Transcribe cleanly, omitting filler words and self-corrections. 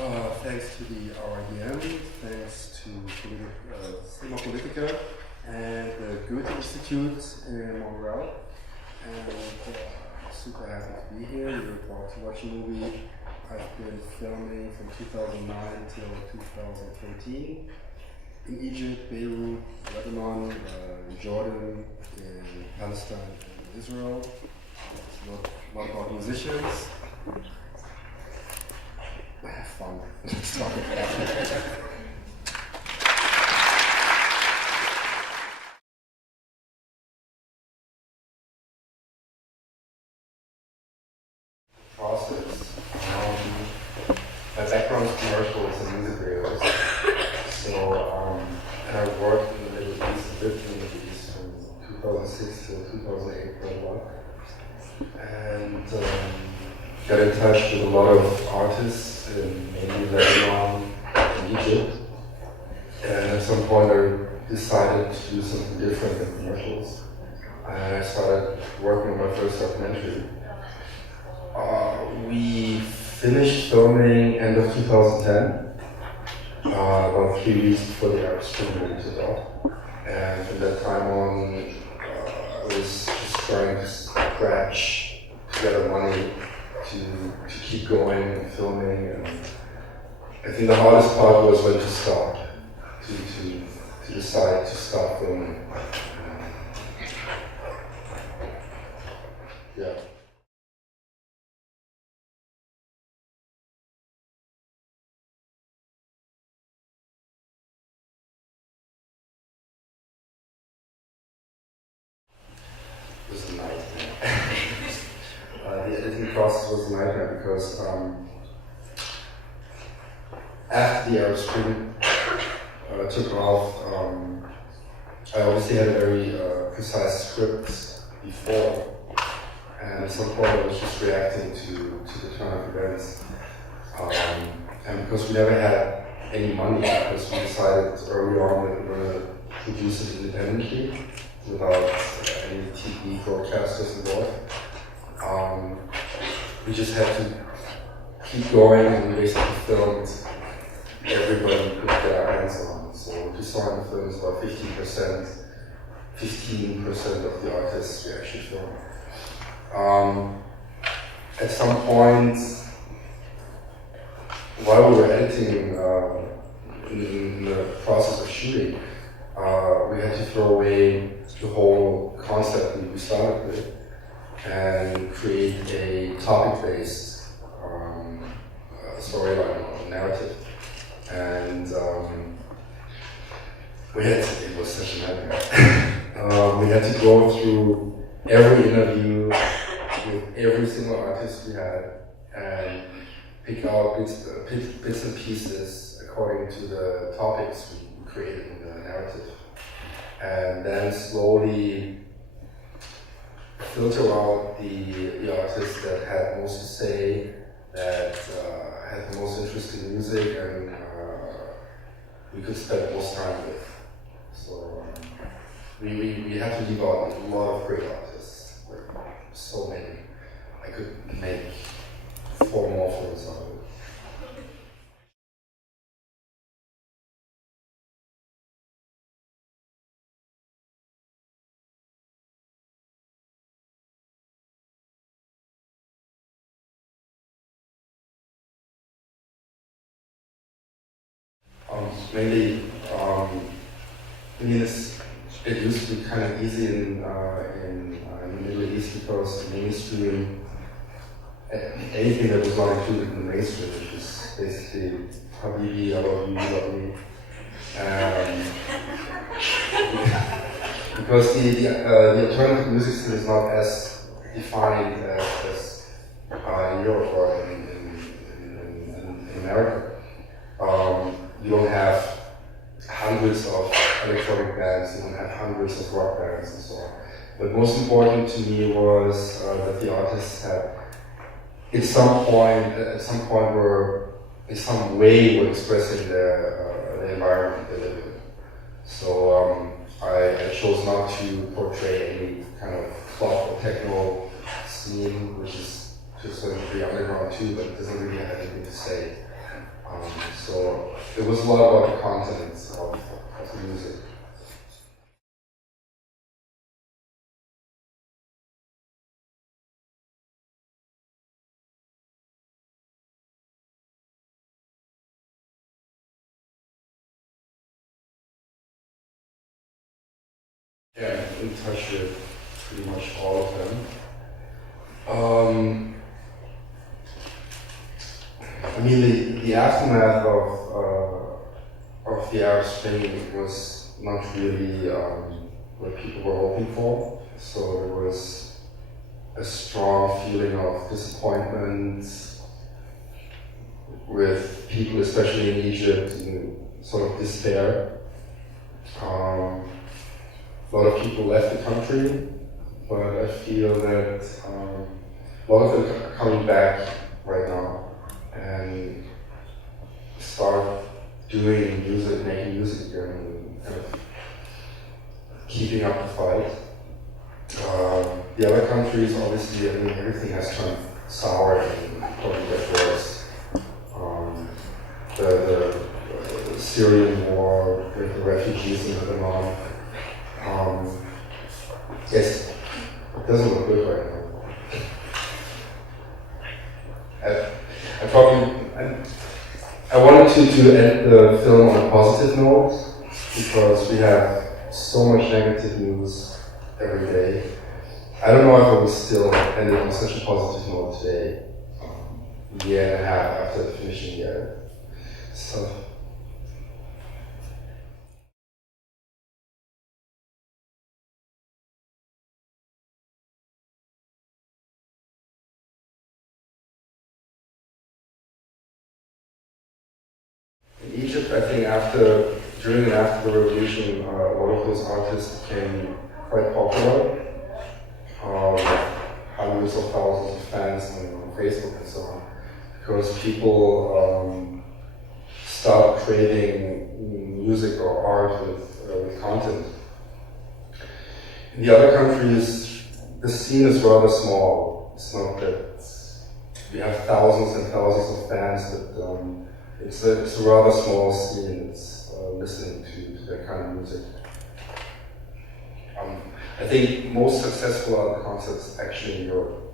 Thanks to the RIDM, thanks to Cinema Poilitica and the Goethe Institute in Montreal. And super happy to be here. You're about to watch a movie I've been filming from 2009 till 2013 in Egypt, Beirut, Lebanon, Jordan, in Palestine, and Israel. It's not about musicians. Have fun. Let's talk about it. Process. My background is commercials and music videos. And I worked in the Middle East and lived in the Middle East from 2006 till 2008 quite a lot. And got in touch with a lot of artists in mainly Lebanon and Egypt. And at some point I decided to do something different than commercials. And I started working on my first documentary. We finished filming end of 2010, about 3 weeks before the Arab Spring really took off. And from that time on, I was just trying to scratch together money to keep going and filming, and I think the hardest part was when to stop, to decide to stop filming. Yeah. It was a nightmare. The editing process was a nightmare because after the Arab Spring took off, I obviously had a very precise script before, and at some point I was just reacting to the turn of events. And because we never had any money, because we decided early on that we were going to produce it independently without any TV broadcasters involved. We just had to keep going, and we basically filmed everybody could get our hands on. So what you saw in the film is about 15% of the artists we actually filmed. At some point, while we were editing, in the process of shooting, we had to throw away the whole concept we started with and create a topic-based storyline or narrative. And it was such a nightmare. We had to go through every interview with every single artist we had and pick out bits and pieces according to the topics we created in the narrative. And then slowly filter out the artists that had most to say, that had the most interesting music, and we could spend most time with. So we had to leave out a lot of great artists, like so many. I could make 4 more films out of it. Mainly, it used to be kind of easy in the Middle East because the mainstream, anything that was not included in the mainstream, which is basically Habibi, I love you, love me. Because the alternative music scene is not as defined as in Europe or in America. You don't have hundreds of electronic bands, you don't have hundreds of rock bands and so on. But most important to me was that the artists had, at some point were, in some way, were expressing the environment they live in. So I chose not to portray any kind of club or techno scene, which is to a certain degree underground too, but it doesn't really have anything to say. So it was a lot about the contents of the music. Yeah, I'm in touch with pretty much all of them. I mean, the aftermath of the Arab Spring was not really what people were hoping for. So there was a strong feeling of disappointment with people, especially in Egypt, in sort of despair. A lot of people left the country, but I feel that a lot of them are coming back right now and start doing music, making music again, and kind of keeping up the fight. The other countries, obviously, I mean, everything has turned sour and probably get worse. The Syrian war with the refugees in Lebanon. Yes, it doesn't look good right now. I wanted to end the film on a positive note because we have so much negative news every day. I don't know if I would still end it on such a positive note today, a year and a half after the finishing year. So. In Egypt, I think during and after the revolution, a lot of those artists became quite popular. Hundreds of thousands of fans on Facebook and so on, because people start creating music or art with content. In the other countries, the scene is rather small. It's not that we have thousands and thousands of fans, but it's a rather small scene that's listening to that kind of music. I think most successful are the concerts actually in Europe.